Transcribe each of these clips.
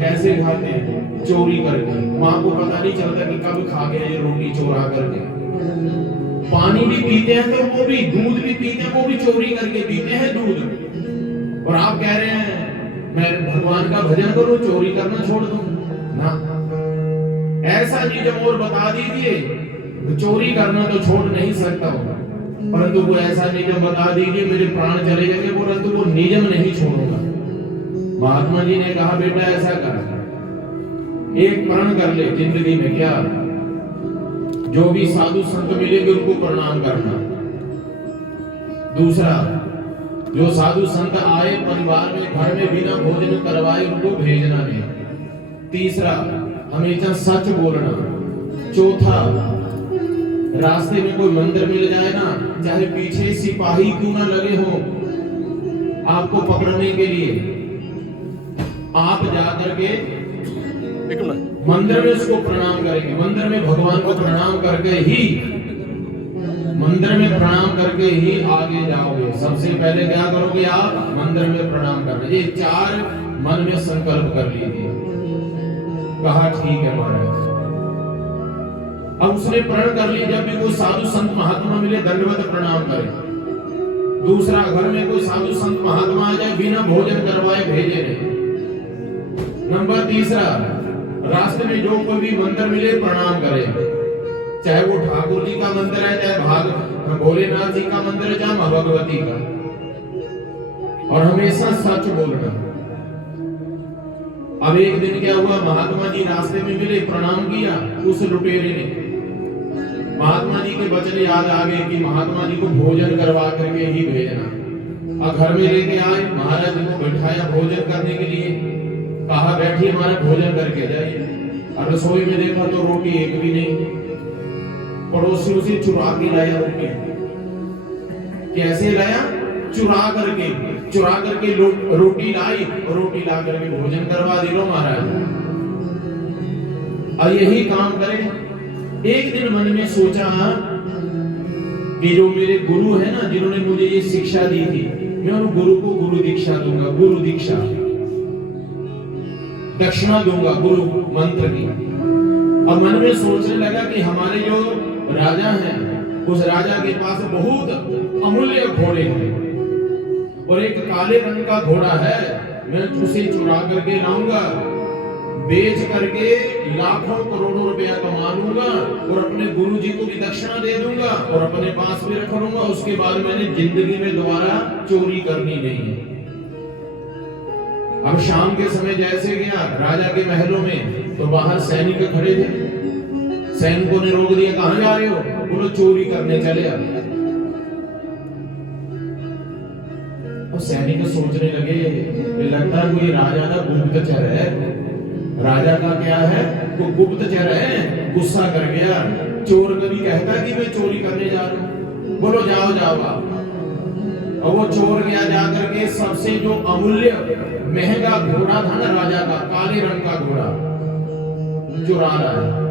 कैसे खाते हैं? चोरी करके। माँ को पता नहीं चलता कि कब खा गए ये रोटी चोरा करके। पानी भी पीते हैं तो वो भी, दूध भी पीते हैं वो भी चोरी करके पीते हैं दूध। और आप कह रहे हैं मैं भगवान का भजन करूं, चोरी करना छोड़ दूं ना। ऐसा नियम और बता दीजिए, चोरी करना तो छोड़ नहीं सकता हूं, परंतु वो ऐसा नियम बता दीजिए मेरे प्राण चले जाएंगे, परंतु वो नियम नहीं छोड़ूंगा। महात्मा जी ने कहा बेटा ऐसा कर, एक प्रण कर ले जिंदगी में। क्या? जो भी साधु संत मिलेंगे उनको प्रणाम करना। दूसरा, जो साधु संत आए परिवार में घर में बिना भोजन करवाए उनको भेजना नहीं। तीसरा, हमेशा सच बोलना। चौथा, रास्ते में कोई मंदिर मिल जाए ना, चाहे पीछे सिपाही क्यों ना लगे हो आपको पकड़ने के लिए, आप जाकर के मंदिर में उसको प्रणाम करेंगे। मंदिर में भगवान को प्रणाम करके ही, मंदिर में प्रणाम करके ही आगे जाओगे। सबसे पहले क्या करोगे आप? मंदिर में प्रणाम करना। ये 4 मन में संकल्प कर लीजिए। कहा ठीक है महाराज। अब उसने प्रण कर लिया जब भी कोई साधु संत महात्मा मिले दंडवत प्रणाम करे। दूसरा, घर में कोई साधु संत महात्मा आ जाए बिना भोजन करवाए भेजे नहीं। नंबर तीसरा, रास्ते में जो कोई भी मंदिर मिले प्रणाम करे, चाहे वो ठाकुर जी का मंदिर है, चाहे भोलेनाथ जी का मंदिर है, चाहे मां भगवती का। और हमेशा सच बोलना। अब एक दिन क्या हुआ, महात्मा जी रास्ते में मिले, प्रणाम किया। उस लुटेरे ने महात्मा जी के वचन याद आ गए कि महात्मा जी को भोजन करवा करके ही भेजना। और घर में लेके आए, महाराज जी को बैठाया भोजन करने के लिए। कहा बैठिए हमारा भोजन करके जाइए। और रसोई में देखा तो रोटी एक भी नहीं। पड़ोसियों से चुरा के लाया रोटी। कैसे लाया? चुरा करके रोटी लाई, रोटी ला करके भोजन करवा दिलो महाराज। और यही काम करे। एक दिन मन में सोचा कि जो मेरे गुरु है ना, जिन्होंने मुझे ये शिक्षा दी थी, मैं उन गुरु को गुरु दीक्षा दूंगा। गुरु दीक्षा, दक्षिणा दूंगा गुरु मंत्र की। और मन में सोचने लगा कि हमारे जो राजा हैं, उस राजा के पास बहुत अमूल्य घोड़े हैं और एक काले रंग का घोड़ा है। मैं उसे चुरा करके लाऊंगा, बेच करके लाखों करोड़ों रुपया कमा लूंगा और अपने गुरु जी को भी दक्षिणा दे दूंगा और अपने पास भी रख लूंगा। उसके बाद मैंने जिंदगी में दोबारा चोरी करनी नहीं है। अब शाम के समय जैसे गया राजा के महलों में, तो बाहर सैनिक खड़े थे। सैनिकों ने रोक दिया, कहां जा रहे हो? बोलो चोरी करने चले। और सैनिक सोचने लगे, लगता है कोई राजा का गुप्तचर है। राजा का क्या है? वो गुप्तचर है। गुस्सा कर गया। चोर कभी कहता कि मैं चोरी करने जा रहा हूं? बोलो जाओ जाओ आप। और वो चोर गया, जाकर के सबसे जो अमूल्य महंगा घोड़ा था ना राजा का, काले रंग का घोड़ा चुरा रहा है।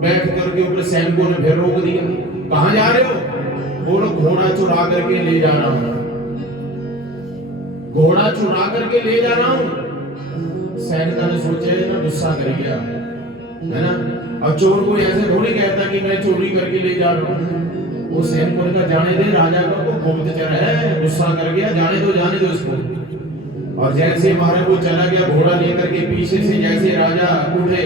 बैठ करके ऊपर सैनिकों ने फिर रोक दिया, कहां जा रहे हो? बोलो घोड़ा चुरा करके ले जा रहा हूं। घोड़ा चुरा करके ले जा रहा हूं। सैनिकों ने सोचा ना, गुस्सा कर गया है ना। अब चोर को ऐसे थोड़ी कहता कि मैं चोरी करके ले जा रहा हूं। वो सैनिकों ने कहा जाने दे, राजा का वो गुप्तचर है। गुस्सा कर गया, जाने दो इसको। और जैसे महाराज वो चला गया घोड़ा लेकर के, पीछे से जैसे राजा उठे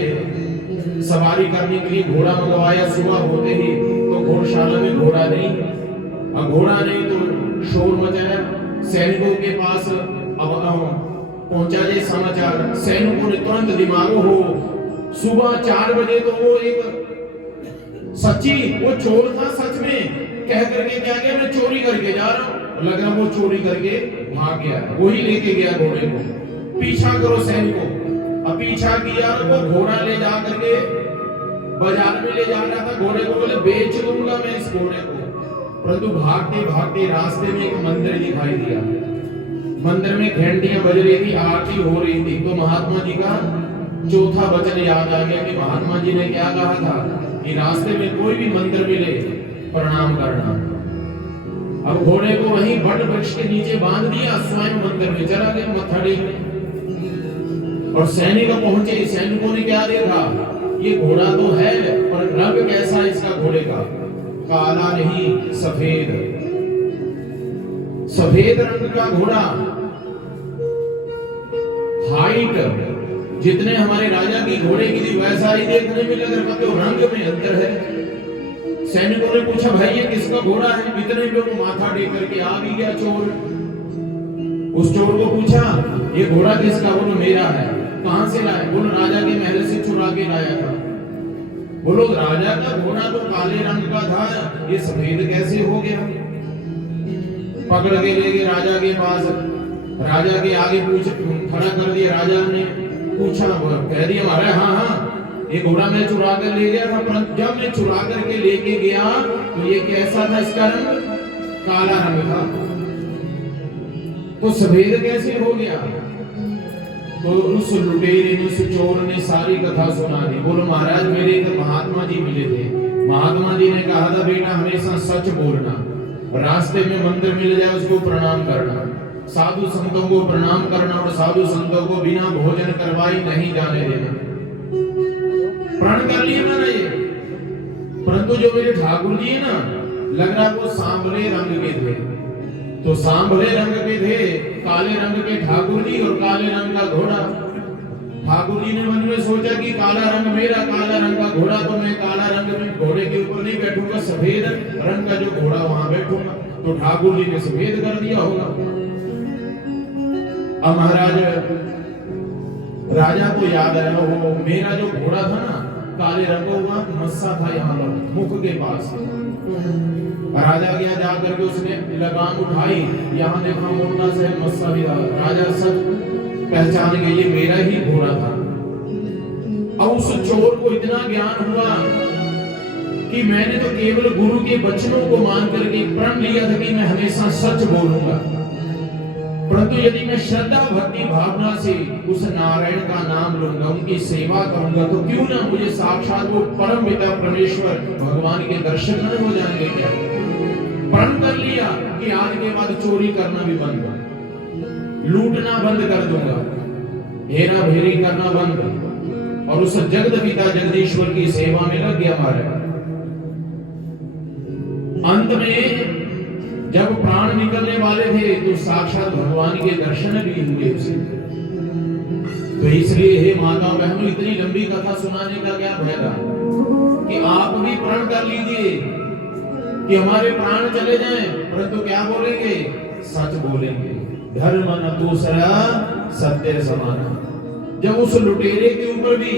सवारी करने के लिए घोड़ा मंगवाया। सुबह होते ही तो घोड़शाला में घोड़ा नहीं, अब घोड़ा नहीं तो शोर मचाया। सैनिकों के पास अब पहुंचा ये समाचार। सैनिकों ने तुरंत दिमागो हो, सुबह 4 बजे तो वो एक सच्ची वो चोर था, सच में कह करके क्या गया, मैं चोरी करके जा रहा हूं। लग रहा वो चोरी करके भाग गया, वही लेके गया घोड़े को। पीछा करो सैनिकों। अब पीछा किया, वो घोड़ा ले जा करके बाजार में ले जा रहा था। घोड़े को बोले बेच दूंगा मैं इस घोड़े को। परंतु भागते भागते रास्ते में एक मंदिर दिखाई दिया। मंदिर में घंटियां बज रही थी, आरती हो रही थी। तो महात्मा जी का चौथा वचन याद आ गया कि महात्मा जी ने क्या कहा था कि रास्ते में कोई भी मंदिर मिले प्रणाम करना। अब घोड़े को वहीं बड़ वृक्ष के नीचे बांध दिया, स्वयं मंदिर में चला गया मत्था टेकने। और सैनिक पहुंचे। सैनिकों ने क्या देखा, ये घोड़ा तो है पर रंग कैसा है इसका घोड़े का, काला नहीं सफेद, सफेद रंग का घोड़ा। हाइट जितने हमारे राजा की घोड़े की थी वैसा ही देखने में लग रहा था, रंग में अंतर है। सैनिकों ने पूछा भाई ये किसका घोड़ा है, इतने में वो माथा टेक करके आ भी गया चोर। उस चोर को पूछा ये घोड़ा किसका, बोलो मेरा है। कहां से लाया, बोलो राजा के महल से चुरा के लाया था। बोलो राजा का घोड़ा तो काले रंग का था, ये सफेद कैसे हो गया। पकड़ के ले गए राजा के पास, राजा के आगे पूछ खड़ा कर दिया। राजा ने पूछा, कह दिया महाराज हाँ हाँ ये घोड़ा मैं चुरा कर ले गया था, परंतु जब मैं चुरा करके लेके गया तो ये कैसा था, इसका रंग काला रंग था, तो सफेद कैसे हो गया। तो उस लुटेरे ने, उस चोर ने सारी कथा सुना दी। बोलो महाराज मेरे एक महात्मा जी मिले थे, महात्मा जी ने कहा था बेटा हमेशा सच बोलना, रास्ते में मंदिर मिल जाए उसको प्रणाम करना, साधु संतों को प्रणाम करना और साधु संतों को बिना भोजन करवाई नहीं जाने देना। प्रण कर लिए ना ये, परंतु जो मेरे ठाकुर जी है ना, लग रहा वो सांवले रंग के थे, तो सांवले रंग के थे, काले रंग के ठाकुर जी और काले रंग का घोड़ा। ठाकुर जी ने मन में सोचा कि काला रंग मेरा, काला रंग का घोड़ा, तो मैं काला रंग में घोड़े के ऊपर नहीं बैठूंगा, सफेद रंग का जो घोड़ा वहां बैठूंगा। तो ठाकुर जी ने सफेद कर दिया होगा। अब महाराज राजा को याद आया, वो मेरा जो घोड़ा था ना काले रंग का, मस्सा था यहाँ पर मुख के पास। राजा गया जाकर के उसने लगाम उठाई, यहाँ देखा मोटा से मस्सा भी था। राजा सब पहचान गए ये मेरा ही घोड़ा था। अब उस चोर को इतना ज्ञान हुआ कि मैंने तो केवल गुरु के वचनों को मान करके प्रण लिया था कि मैं हमेशा सच बोलूंगा, परंतु यदि मैं श्रद्धा भक्ति भावना से उस नारायण का नाम लूंगा, उनकी सेवा करूंगा, तो क्यों ना मुझे साक्षात वो परम पिता परमेश्वर भगवान के दर्शन न हो जाएंगे। क्या प्रण कर लिया कि आज के बाद चोरी करना भी बंद, लूटना बंद कर दूंगा, हेरा फेरी करना बंद, और उस जगत पिता जगदीश्वर की सेवा में लग गया हमारे। अंत में जब प्राण निकलने वाले थे तो साक्षात भगवान के दर्शन भी हुए उसे। तो इसलिए हे माता बहनों, इतनी लंबी कथा सुनाने का क्या फायदा कि आप भी प्रण कर लीजिए कि हमारे प्राण चले जाएं, परंतु क्या बोलेंगे, सच बोलेंगे। धर्म न दूसरा सत्य समाना। जब उस लुटेरे के ऊपर भी,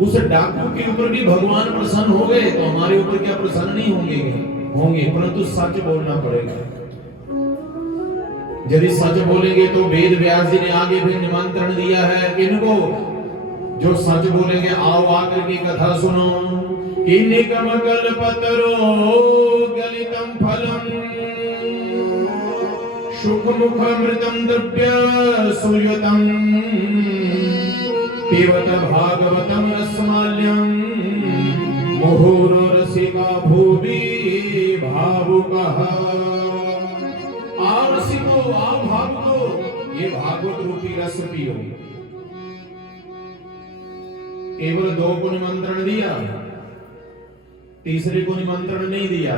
उस डाकू के ऊपर भी भगवान प्रसन्न हो गए, तो हमारे ऊपर क्या प्रसन्न नहीं होंगे, परंतु सच बोलना पड़ेगा। यदि सच बोलेंगे तो वेद व्यास जी ने आगे भी निमंत्रण दिया है किनको, जो सच बोलेंगे आओ आकर की कथा सुनो। किन्निकम कल्पतरो गलितम फलम सुखमुखमृतं द्रव्य सूर्यतम पिबत भागवतं रसमाल्यं मुहुरो रसिका भूवि भावुकः। आओ रसिको, आओ भावुको, ये भागवत रूपी रस पियो। केवल दो को निमंत्रण दिया, तीसरे को निमंत्रण नहीं दिया,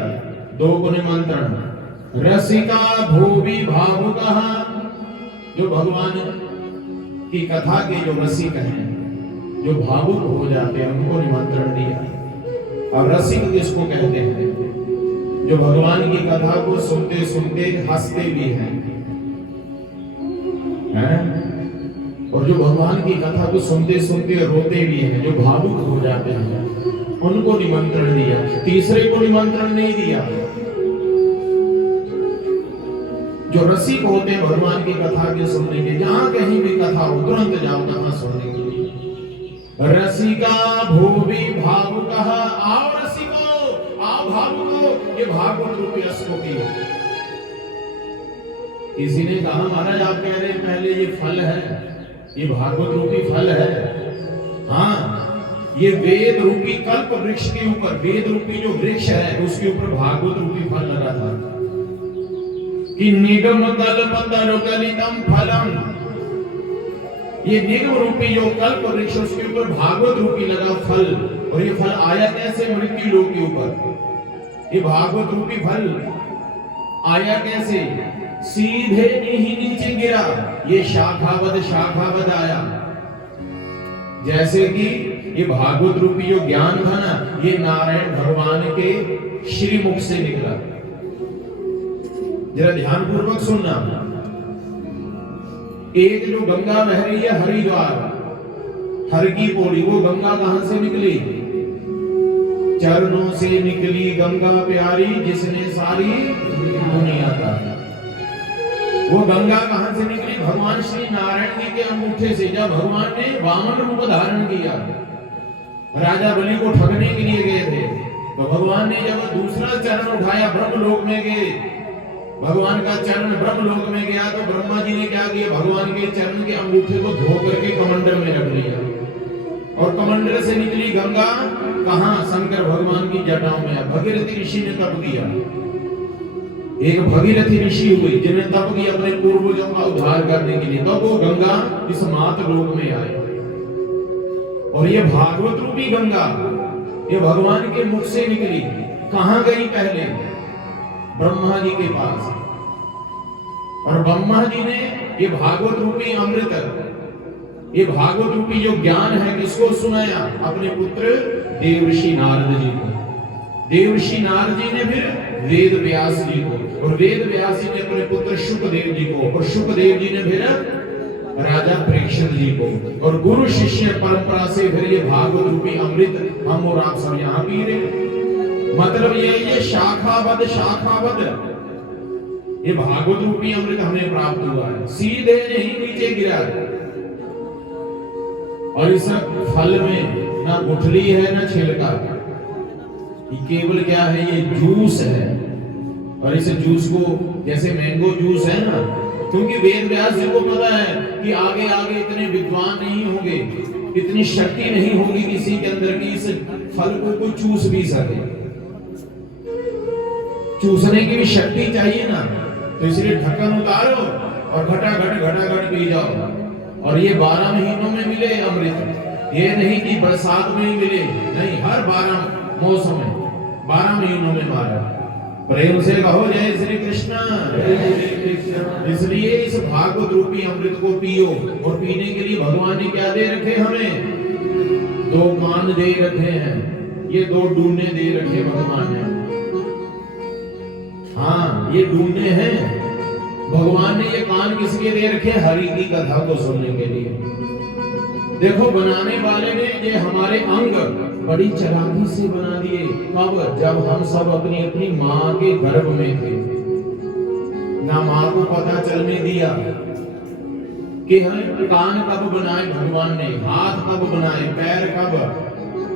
दो को निमंत्रण। रसिका भूवि भावुकः, जो भगवान की कथा के जो रसिक हैं, जो भावुक हो जाते हैं, उनको निमंत्रण दिया। और रसिक किसको कहते हैं, जो भगवान की कथा को सुनते सुनते हंसते भी हैं, और जो भगवान की कथा को सुनते सुनते रोते भी हैं, जो भावुक हो जाते हैं, उनको निमंत्रण दिया। तीसरे को निमंत्रण नहीं दिया। जो रसिक होते हैं भगवान की कथा के सुनने के, जहां कहीं भी कथा हो तुरंत जाओ कथा सुनने के लिए। रसिका भूवि भावुकः, आओ रसिको, आओ भावुको, ये भागवत रूपी रस को पियो। किसी ने कहा महाराज आप कह रहे पहले ये फल है, ये भागवत रूपी फल है। हाँ, ये वेद रूपी कल्प वृक्ष के ऊपर, वेद रूपी जो वृक्ष है उसके ऊपर भागवत रूपी फल लगा था। कि निगम कल्पतरु गलितम फलम, ये निगम रूपी जो कल्प वृक्ष उसके ऊपर भागवत रूपी लगा फल, और ये फल आया कैसे? मृत्यु लोक के ऊपर। ये भागवत रूपी फल आया कैसे? सीधे ही नीचे गिरा, ये शाखावद आया। जैसे कि ये भागवत रूपी जो ज्ञान था ना, ये नारायण भगवान के श्रीमुख से निकला। जरा ध्यान पूर्वक सुनना। एक जो गंगा बह रही है हरिद्वार, हर की पौड़ी, वो गंगा कहां से निकली? चरणों से निकली गंगा प्यारी, जिसने सारी दुनिया का। वो गंगा कहां से निकली? भगवान श्री नारायण जी के अंगूठे से। जब भगवान ने वामन रूप धारण किया, राजा बलि को ठगने के लिए गए थे, तो भगवान ने जब दूसरा चरण उठाया, ब्रह्मलोक में गए, भगवान का चरण ब्रह्मलोक में गया, तो ब्रह्मा जी ने क्या किया? भगवान के चरण के अंगूठे को धो करके कमंडल में रख लिया, और कमंडल से निकली गंगा कहां? शंकर भगवान की जटाओं में। भगीरथी ऋषि ने तप किया, एक भगीरथी ऋषि हुए जिन्हें तप किया अपने पूर्वजों का उद्धार करने के लिए, तब वो गंगा इस मातृलोक में आए। और ये भागवत रूपी गंगा ये भगवान के मुख से निकली, कहां गई? पहले ब्रह्मा जी के पास, और ब्रह्मा जी ने ये भागवत रूपी अमृत, ये भागवत रूपी जो ज्ञान है किसको सुनाया? अपने पुत्र देवर्षि नारद जी को। देवर्षि नारद जी ने फिर वेद व्यास जी को, और वेद व्यास जी ने अपने पुत्र शुकदेव जी को, और शुकदेव जी ने फिर राजा परीक्षित जी को। और गुरु शिष्य परंपरा से फिर ये भागवत रूपी अमृत हम और आप सब यहाँ पी रहे। मतलब ये शाखावद ये भागवत रूपी अमृत हमें प्राप्त हुआ है, सीधे नहीं नीचे गिरा। और इस फल में ना गुठली है ना छिलका, ये केवल क्या है? ये जूस है। और इस जूस को जैसे मैंगो जूस है ना, क्योंकि वेद व्यास जी को पता है कि आगे आगे इतने विद्वान नहीं होंगे, इतनी शक्ति नहीं होगी किसी के अंदर कि इस फल को कोई चूस भी सके। चूसने की भी शक्ति चाहिए ना, तो इसलिए ढक्कन उतारो और घटाघट पी जाओ। और ये 12 महीनों में मिले अमृत, ये नहीं कि बरसात में ही मिले, नहीं, हर 12 मौसम में 12 महीनों में मारा। प्रेम से कहो जय श्री कृष्ण। इसलिए इस भागवत रूपी अमृत को पियो, और पीने के लिए भगवान ने क्या दे रखे? हमें 2 कान दे रखे हैं, ये 2 डूने दे रखे भगवान ने। हाँ, ये डूने हैं। भगवान ने ये कान किसके दे रखे? हरि की कथा को सुनने के लिए। देखो, बनाने वाले ने ये हमारे अंग बड़ी चालाकी से बना दिए। कब? जब हम सब अपनी अपनी माँ के गर्भ में थे, ना माँ को पता चलने दिया कि हमें कान कब बनाए भगवान ने, हाथ कब बनाए, पैर कब,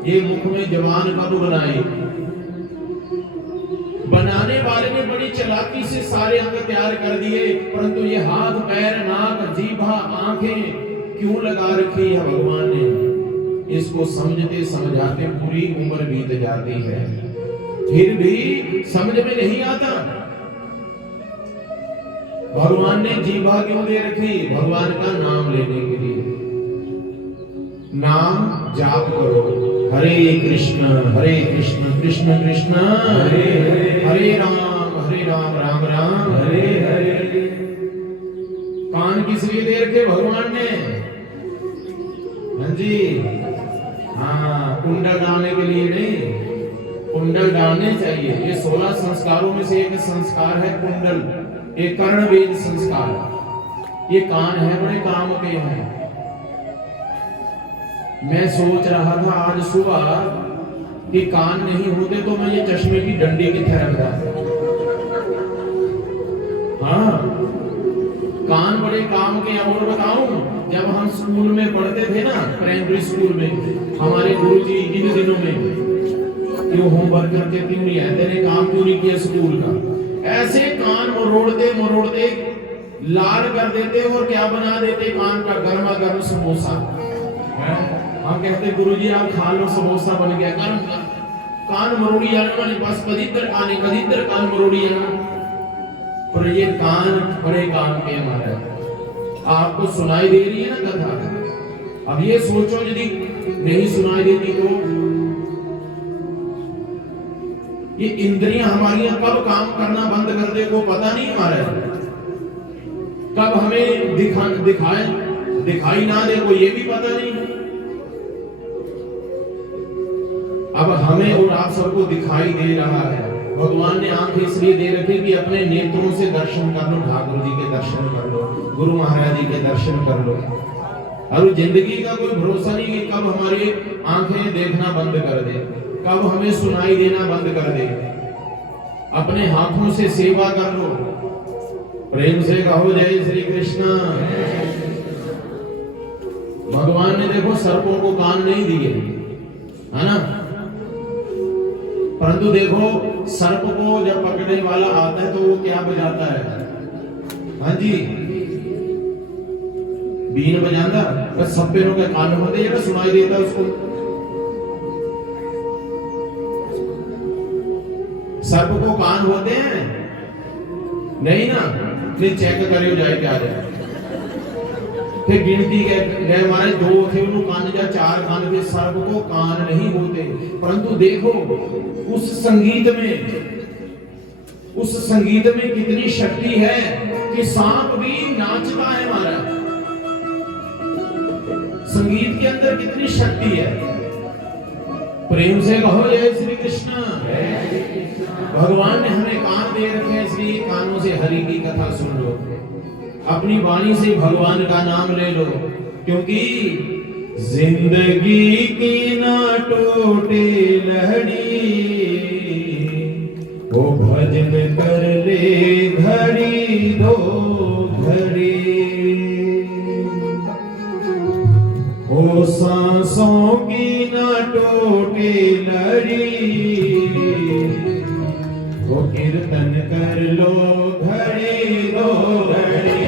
ये मुख में जबान कब बनाई। बनाने वाले ने बड़ी चालाकी से सारे अंग तैयार कर दिए, परंतु ये हाथ, पैर, नाक, जीभा, आंखें क्यों लगा रखी है भगवान ने? इसको समझते समझाते पूरी उम्र बीत जाती है, फिर भी समझ में नहीं आता। भगवान ने जीभा क्यों दे रखी? भगवान का नाम लेने के लिए। नाम जाप करो, हरे कृष्ण कृष्ण कृष्ण हरे हरे, हरे राम राम राम हरे हरे। कान किस लिए दे रखे भगवान ने? हाँ जी, हाँ, कुंडल डालने के लिए नहीं, कुंडल डालने चाहिए। ये 16 संस्कारों में से एक संस्कार है कुंडल, एक कर्णवेद संस्कार। ये कान है, बड़े काम के हैं। मैं सोच रहा था आज सुबह कि कान नहीं होते तो मैं ये चश्मे की डंडी किथे रखता। हाँ, कान बड़े काम के। और बताऊं, जब हम स्कूल में पढ़ते थे ना, प्राइमरी स्कूल में, हमारे गुरुजी इन दिनों में क्यों होमवर्क करके क्यों नहीं आए, तेरे काम क्यों नहीं किया स्कूल का, ऐसे कान मरोड़ते मरोड़ते लाल कर देते और क्या बना देते कान का गर्मा गर्म समोसा। हम कहते गुरुजी आप खा लो, समोसा बन गया गर्म। कान मरोड़ी जाने वाले पास कदीतर कान मरोड़ी जाना। पर ये कान बड़े काम के हमारे। आपको सुनाई दे रही है ना कथा। अब ये सोचो यदि नहीं सुनाई देती तो ये इंद्रियां हमारी कब काम करना बंद कर दे को पता नहीं हमारा, कब हमें दिखाई ना दे को ये भी पता नहीं। अब हमें और आप सबको दिखाई दे रहा है। भगवान ने आंखें इसलिए दे रखी कि अपने नेत्रों से दर्शन कर लो, ठाकुर जी के दर्शन कर लो, गुरु महाराज जी के दर्शन कर लो। और जिंदगी का कोई भरोसा नहीं कि कब हमारी आंखें देखना बंद कर दे, कब हमें सुनाई देना बंद कर दे। अपने हाथों से सेवा कर लो, प्रेम से कहो जय श्री कृष्ण। भगवान ने देखो सर्पों को कान नहीं दिए, है ना, परंतु देखो सर्प को जब पकड़ने वाला आता है तो वो क्या बजाता है? हाँ जी, बीन बजाता। बस सब पेड़ों के कान होते हैं, सुनाई देता उसको। सर्प को कान होते हैं नहीं ना, फिर चेक करियो जाए क्या जाए। फिर गिनती गए हमारे 2 थे उन्होंने कान या 4 कान थे, सर्प को कान नहीं होते। परंतु देखो उस संगीत में कितनी शक्ति है कि सांप भी नाचता है हमारा। संगीत के अंदर कितनी शक्ति है। प्रेम से कहो जय श्री कृष्ण। भगवान ने हमें कान दे रखे हैं, इसलिए कानों से हरि की कथा सुन लो, अपनी वाणी से भगवान का नाम ले लो, क्योंकि जिंदगी की ना टूटे लहड़ी, वो भजन कर ले घड़ी 2 घड़ी। ओ सांसों की ना टूटे लड़ी, वो कीर्तन कर लो घड़ी 2 घड़ी।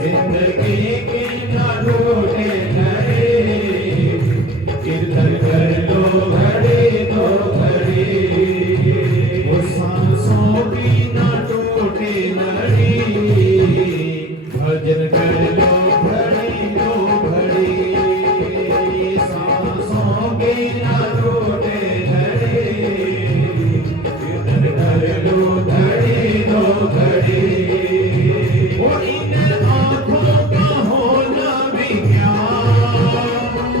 जिंदगी की ना टूटे लड़ी, कीर्तन कर लो घड़ी 2 घड़ी। वो सांसों की ना टूटे लड़ी, भजन कर लो घड़ी 2 घड़ी। सांसों की ना टूटे लड़ी, कीर्तन कर लो घड़ी 2 घड़ी। वो इन आँखों का होना विज्ञान,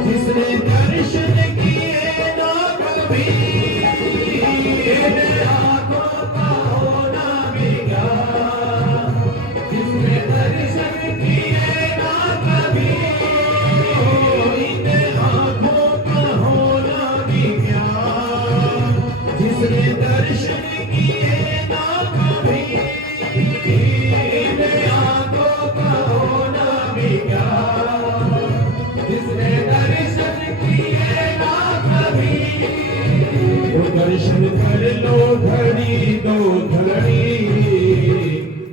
जिसने दर्शन किए ना कभी। इन आँखों का होना विज्ञान, जिसने दर्शन किए ना कभी। इन आँखों का होना विज्ञान, जिसने दर्शन किए ना कभी। इन आँखों का होना विज्ञान, जिसने दर्शन किए ना कभी। वो दर्शन कर लो घड़ी 2 घड़ी,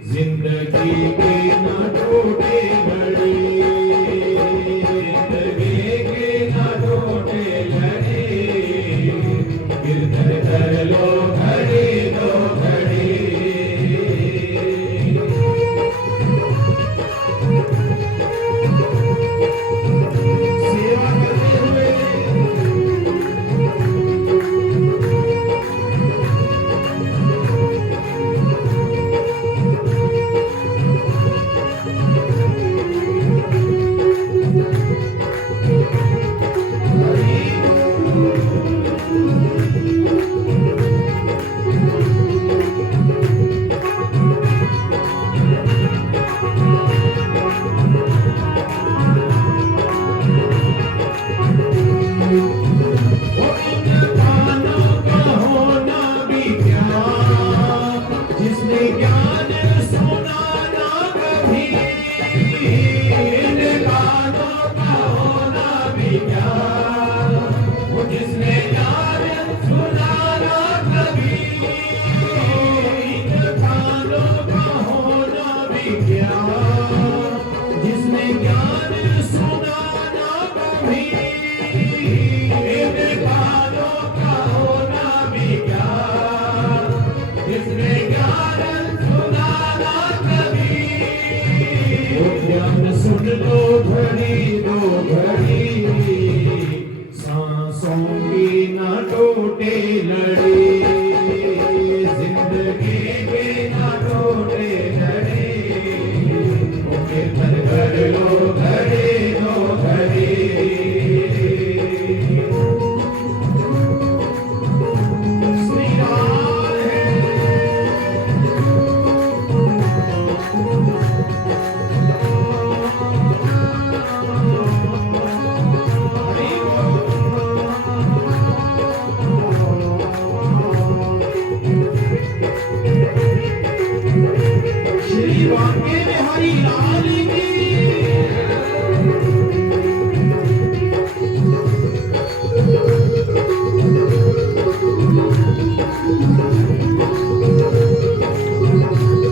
जिंदगी की ना टूटे लड़ी। जिंदगी की ना टूटे लड़ी, कीर्तन कर लो घड़ी 2 घड़ी। घड़ी दो घड़ी सांसों की ना टूटे लड़ी जिंदगी के ना टूटे लड़ी कीर्तन कर लो घड़ी दो घड़ी श्री राम है श्री वाक्य बिहारी लाल की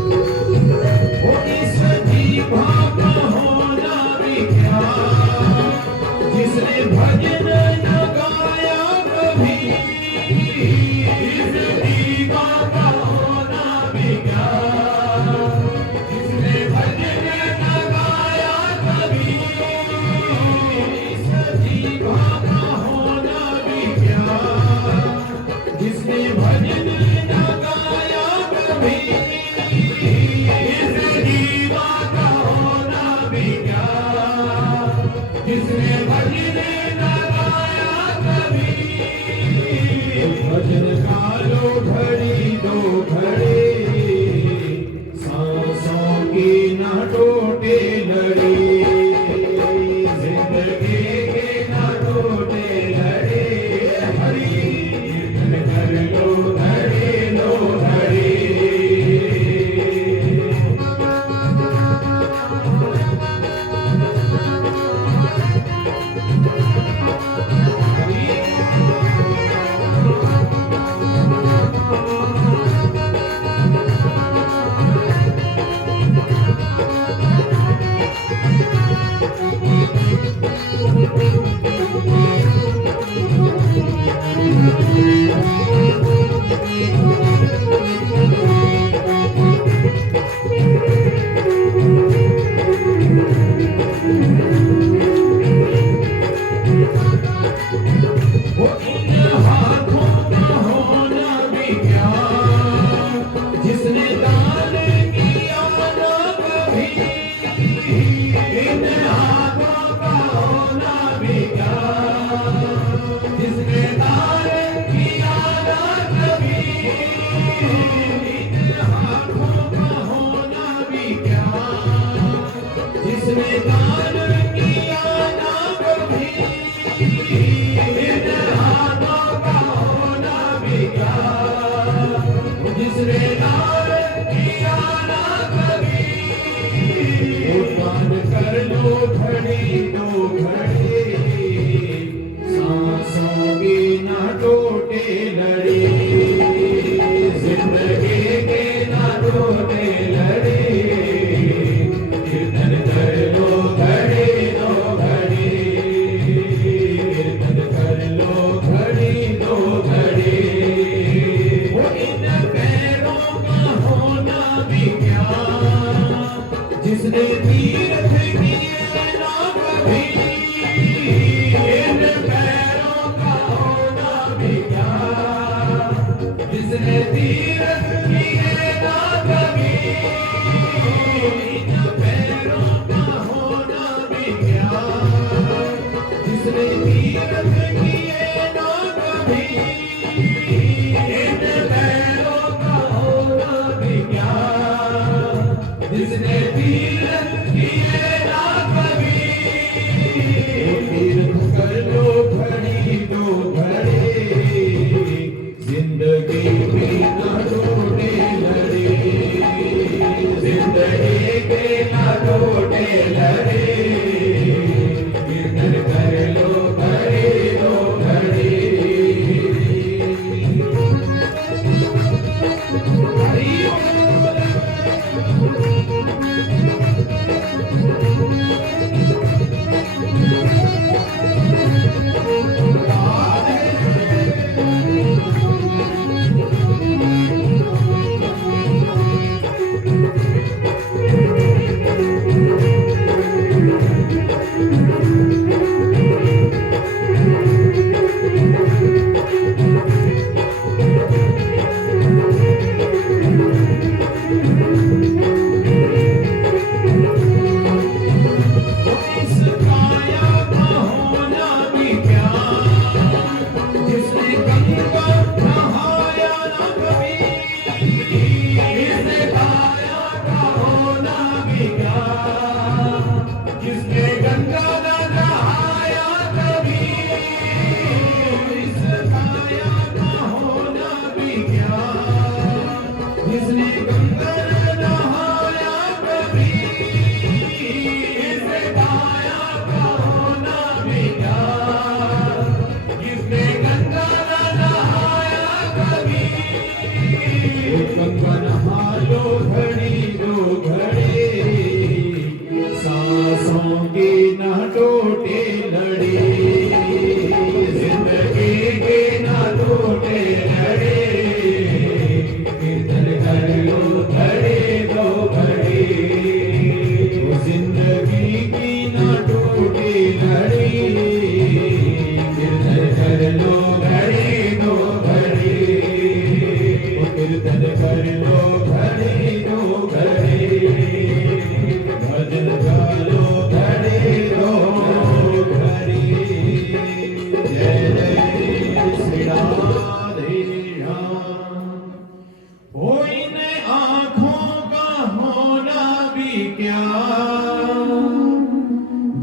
वो इस जीवा का होना भी क्या जिसने भजन न गाया कभी इस जीवा का होना भी क्या जिसने भजन न गाया कभी इस जीवा का होना भी क्या जिसने भजन न गाया कभी इस जीवा का होना भी क्या जिसने भजन न गाया कभी भजन का लो घड़ी दो घड़ी सांसों की न टूटे लड़ी जिंदगी के न टूटे लड़ी हरि कीर्तन कर लो घड़ी दो घड़ी वो इन हाथों का होना भी क्या जिसने दान किया न कभी इन हाथों का होना भी क्या जिसने दान किया न कभी इन हाथों का होना भी क्या जिसने दान किया न कभी इन हाथों का होना भी क्या जिसने दान किया न कभी दान कर लो घड़ी दो घड़ी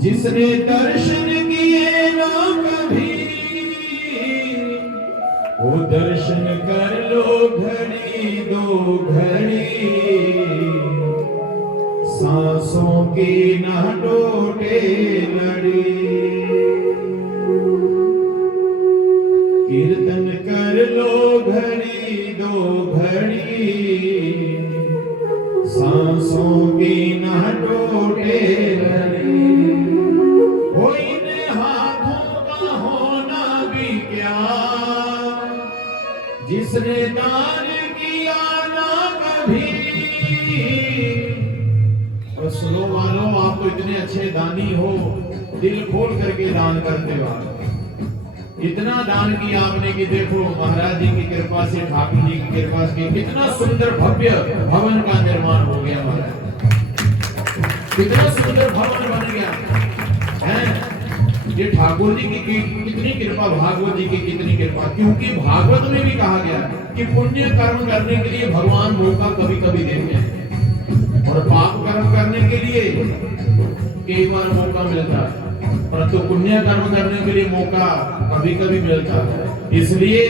जिसने दर्शन किए ना कभी, वो दर्शन कर लो घड़ी दो घड़ी, सांसों की ना टूटे लड़ी। कीर्तन कर लो घड़ी दो घड़ी, सांसों की ना टूटे लड़ी। वो इन हाथों का होना भी क्या, जिसने दान किया ना कभी। और सुनो वालों, आप तो इतने अच्छे दानी हो, दिल खोल करके दान करते हो। इतना दान किया आपने कि देखो महाराज जी की कृपा से, ठाकुर जी की कृपा से कितना सुंदर भव्य भवन का निर्माण हो गया महाराज। कितना सुंदर भवन बन गया है। ये ठाकुर जी की कितनी कृपा, भागवत जी की कितनी कृपा। क्योंकि भागवत में भी कहा गया कि पुण्य कर्म करने के लिए भगवान मौका कभी कभी देते हैं, और पाप कर्म करने के लिए एक बार मौका मिलता है, परंतु पुण्य कर्म करने के लिए मौका कभी कभी मिलता है। इसलिए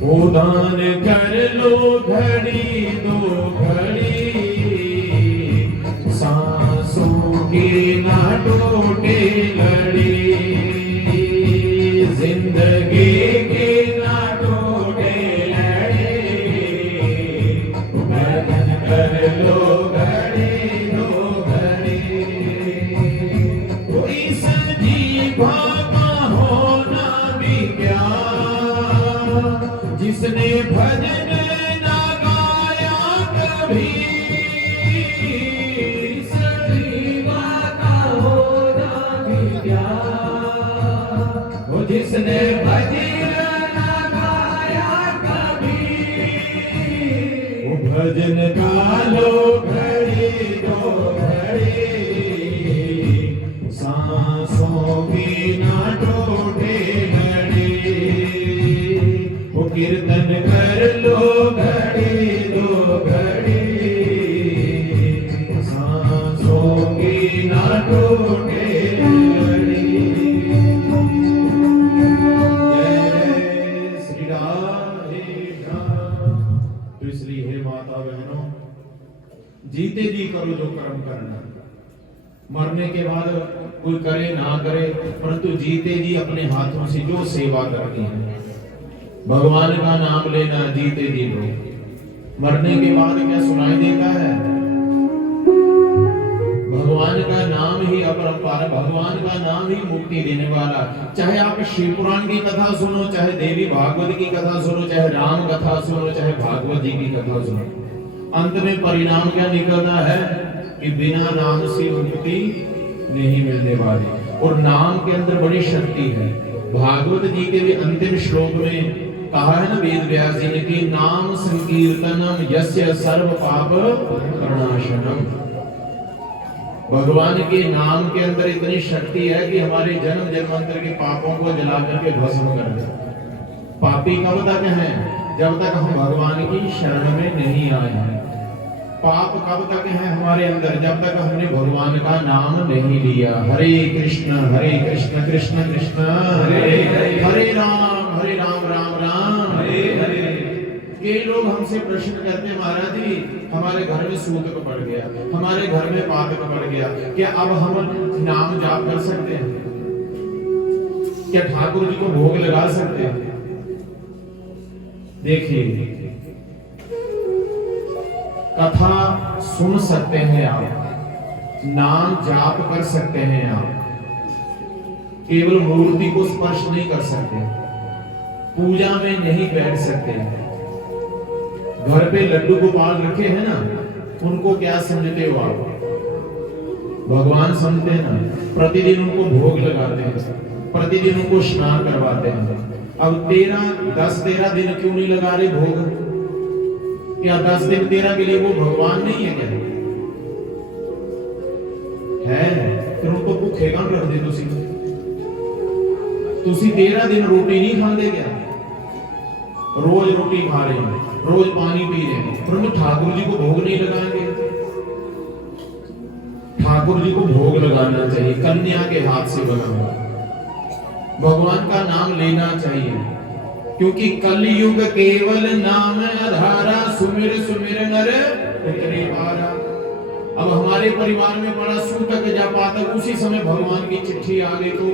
वो दान कर लो घड़ी दो घड़ी, सांसों की ना टूटे लड़ी। जिंदगी की ना टूटे लड़ी, दान कर लो घड़ी दो घड़ी। भागा होना भी क्या, जिसने भजन ना गाया कभी। सभी भागा होना भी क्या, वो जिसने भजन ना गाया कभी। वो भजन गा लो घड़ी दो घड़ी, सांसों की ना टूटे लड़ी। वो कीर्तन कर लो घड़ी दो घड़ी, सांसों की ना टूटे लड़ी। जय श्री राधे राम। तो इसलिए हे माता बहनों, जीते जी करो जो कर्म करना। मरने के बाद कोई करे ना करे, परंतु जीते जी अपने हाथों से जो सेवा करनी है, भगवान का नाम लेना, जीते जी लो। मरने के बाद क्या सुनाई देता है? भगवान का नाम ही अपरंपार, भगवान का नाम ही मुक्ति देने वाला। चाहे आप शिव पुराण की कथा सुनो, चाहे देवी भागवत की कथा सुनो, चाहे राम कथा सुनो, चाहे भागवत जी की कथा सुनो, अंत में परिणाम क्या निकलता है कि बिना नाम से मुक्ति नहीं मिलने वाली। और नाम के अंदर बड़ी शक्ति है। भागवत जी के भी अंतिम श्लोक में कहा है ना वेद व्यास जी ने कि नाम संकीर्तनम यस्य सर्व पाप प्रणाशनम। भगवान के नाम के अंदर इतनी शक्ति है कि हमारे जन्म जन्मांतर के पापों को जला करके भस्म कर दे। पापी कब तक हैं? जब तक हम भगवान की शरण में नहीं आए हैं। पाप कब तक है हमारे अंदर? जब तक हमने भगवान का नाम नहीं लिया। हरे कृष्ण कृष्ण कृष्ण हरे हरे राम राम राम हरे हरे। ये लोग हमसे प्रश्न करते, महाराज जी हमारे घर में सूतक पड़ गया, हमारे घर में पातक पड़ गया, क्या अब हम नाम जाप कर सकते हैं? क्या ठाकुर जी को भोग लगा सकते हैं? देखिए, कथा सुन सकते हैं आप, नाम जाप कर सकते हैं आप, केवल मूर्ति को स्पर्श नहीं कर सकते, पूजा में नहीं बैठ सकते। घर पे लड्डू गोपाल रखे हैं ना, उनको क्या समझते हो आप? भगवान समझते हैं ना। प्रतिदिन उनको भोग लगाते हैं, प्रतिदिन उनको स्नान करवाते हैं। अब 10-13 दिन क्यों नहीं लगा रहे भोग? क्या 10 दिन 13 के लिए वो भगवान नहीं है क्या? है, फिर उनको भूखे कम रख दे। तुसी 13 दिन रोटी नहीं खाते क्या? रोज रोटी खा रहे हैं, रोज पानी पी रहे हैं, परंतु ठाकुर जी को भोग नहीं लगाएंगे। ठाकुर ठाकुर जी को भोग लगाना चाहिए, कन्या के हाथ से बना हुआ। भगवान का नाम लेना चाहिए, क्योंकि कलयुग केवल नाम आधारा, सुमिर सुमिर नर पितरि पारा। अब हमारे परिवार में बड़ा सूतक जापातक, उसी समय भगवान की चिट्ठी आ गई तो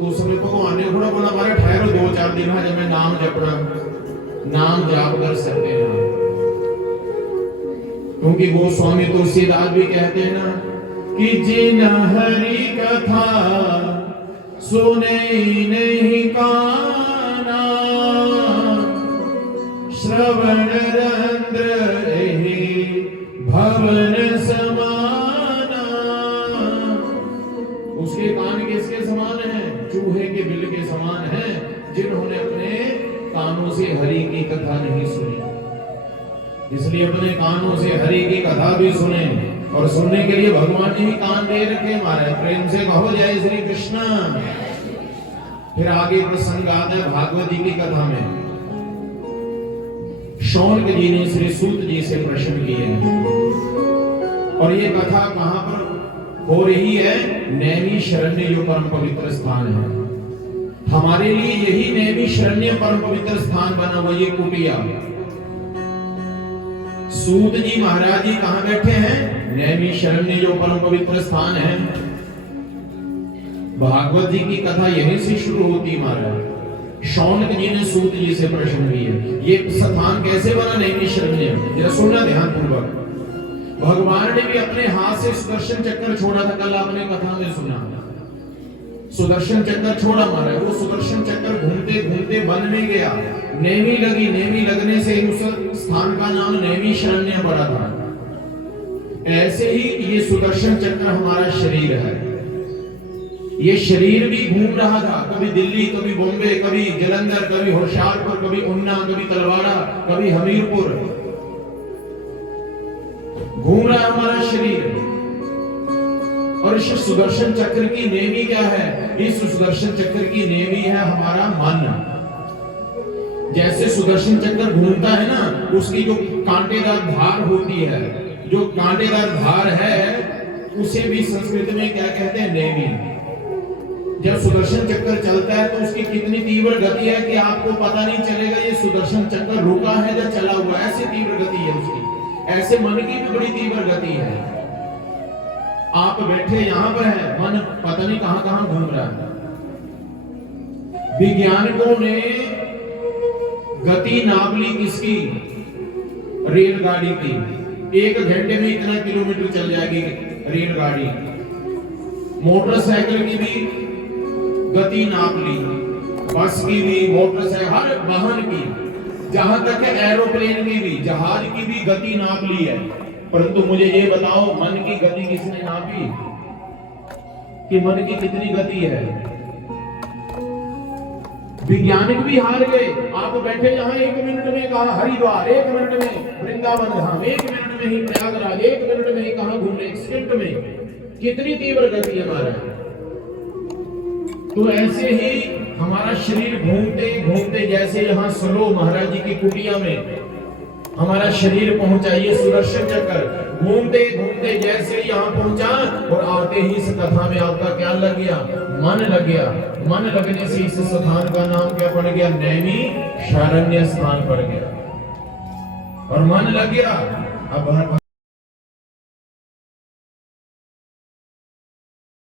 उस समय भगवान ने थोड़ा बोला हमारे ठहरो 2-4 दिन है, जब मैं नाम जपना, नाम जाप कर सकते हैं। क्योंकि वो स्वामी तुलसीदास भी कहते हैं ना कि जिन हरि कथा सुने नहीं काना, श्रवण रंध्र रहे भवन समाना। उसके कान किसके समान है? चूहे के बिल के समान है, जिन्होंने अपने कानों से हरि की कथा नहीं सुनी। इसलिए अपने कानों से हरि की कथा भी सुने, और सुनने के लिए भगवान ने भी कान दे रखे हमारे। प्रेम से कहो जय श्री कृष्ण। फिर आगे प्रसंग आता है भागवत जी की कथा में। शौनक जी ने श्री सूत जी से प्रश्न किए, और ये कथा कहां पर हो रही है? नैमिषारण्य, जो परम पवित्र स्थान है हमारे लिए। यही नैमिषारण्य परम पवित्र स्थान बना हुआ, ये कुटिया। सूत जी महाराज जी कहां बैठे हैं? नैमिषारण्य, जो परम पवित्र स्थान है। भागवत जी की कथा यहीं से शुरू होती महाराज। शौनक जी ने सूत जी से प्रश्न किया, ये स्थान कैसे बना नैमिषारण्य? जरा सुनना ध्यान पूर्वक। भगवान ने भी अपने हाथ से सुदर्शन चक्र छोड़ा था, कल आपने कथा में सुना। सुदर्शन चक्र छोड़ा महाराज, वो सुदर्शन चक्र घूमते घूमते वन में गया, नेमी लगी, नेमी लगने से उस स्थान का नाम नैमिषारण्य पड़ा था। ऐसे ही ये सुदर्शन चक्र हमारा शरीर है। ये शरीर भी घूम रहा था, कभी दिल्ली, कभी बॉम्बे, कभी जलंधर, कभी होशियारपुर, कभी उन्ना, कभी तलवाड़ा, कभी हमीरपुर, घूम रहा है हमारा शरीर। और इस सुदर्शन चक्र की नेमी क्या है? इस सुदर्शन चक्र की नेमी है हमारा मन। जैसे सुदर्शन चक्र घूमता है ना, उसकी जो कांटेदार धार होती है, जो कांटेदार धार है, उसे भी संस्कृत में क्या कहते हैं? नेमी। जब सुदर्शन चक्र चलता है तो उसकी कितनी तीव्र गति है कि आपको पता नहीं चलेगा ये सुदर्शन चक्र रुका है या चला हुआ है, ऐसी तीव्र गति है उसकी। ऐसे मन की भी बड़ी तीव्र गति है। आप बैठे यहां पर है, मन पता नहीं कहां कहां घूम रहा है। वैज्ञानिकों ने गति नाप ली किसकी? रेलगाड़ी की। 1 घंटे में इतना किलोमीटर चल जाएगी रेलगाड़ी। मोटरसाइकिल की भी गति नाप ली, बस की भी, मोटरसाइकिल, हर वाहन की, जहां तक है एरोप्लेन की भी, जहाज की भी गति नाप ली है। परंतु मुझे ये बताओ, मन की गति किसने नापी? कि मन की कितनी गति है? वैज्ञानिक भी हार गए। आप बैठे यहां 1 मिनट में कहा हरिद्वार, 1 मिनट में वृंदावन धाम, 1 मिनट में ही प्रयागराज, 1 मिनट में ही कहा घूमने, 1 सेकंड में। कितनी तीव्र गति है हमारा। तो ऐसे ही हमारा शरीर घूमते घूमते, जैसे यहाँ सलो महाराज जी की कुटिया में हमारा शरीर पहुंचा, ये सुदर्शन चक्र घूमते घूमते जैसे यहाँ पहुंचा, और आते ही इस कथा में आपका क्या लग गया? मन लग गया। मन लगने से इस स्थान का नाम क्या पड़ गया? नैमिषारण्य स्थान पड़ गया। और मन लग गया। अब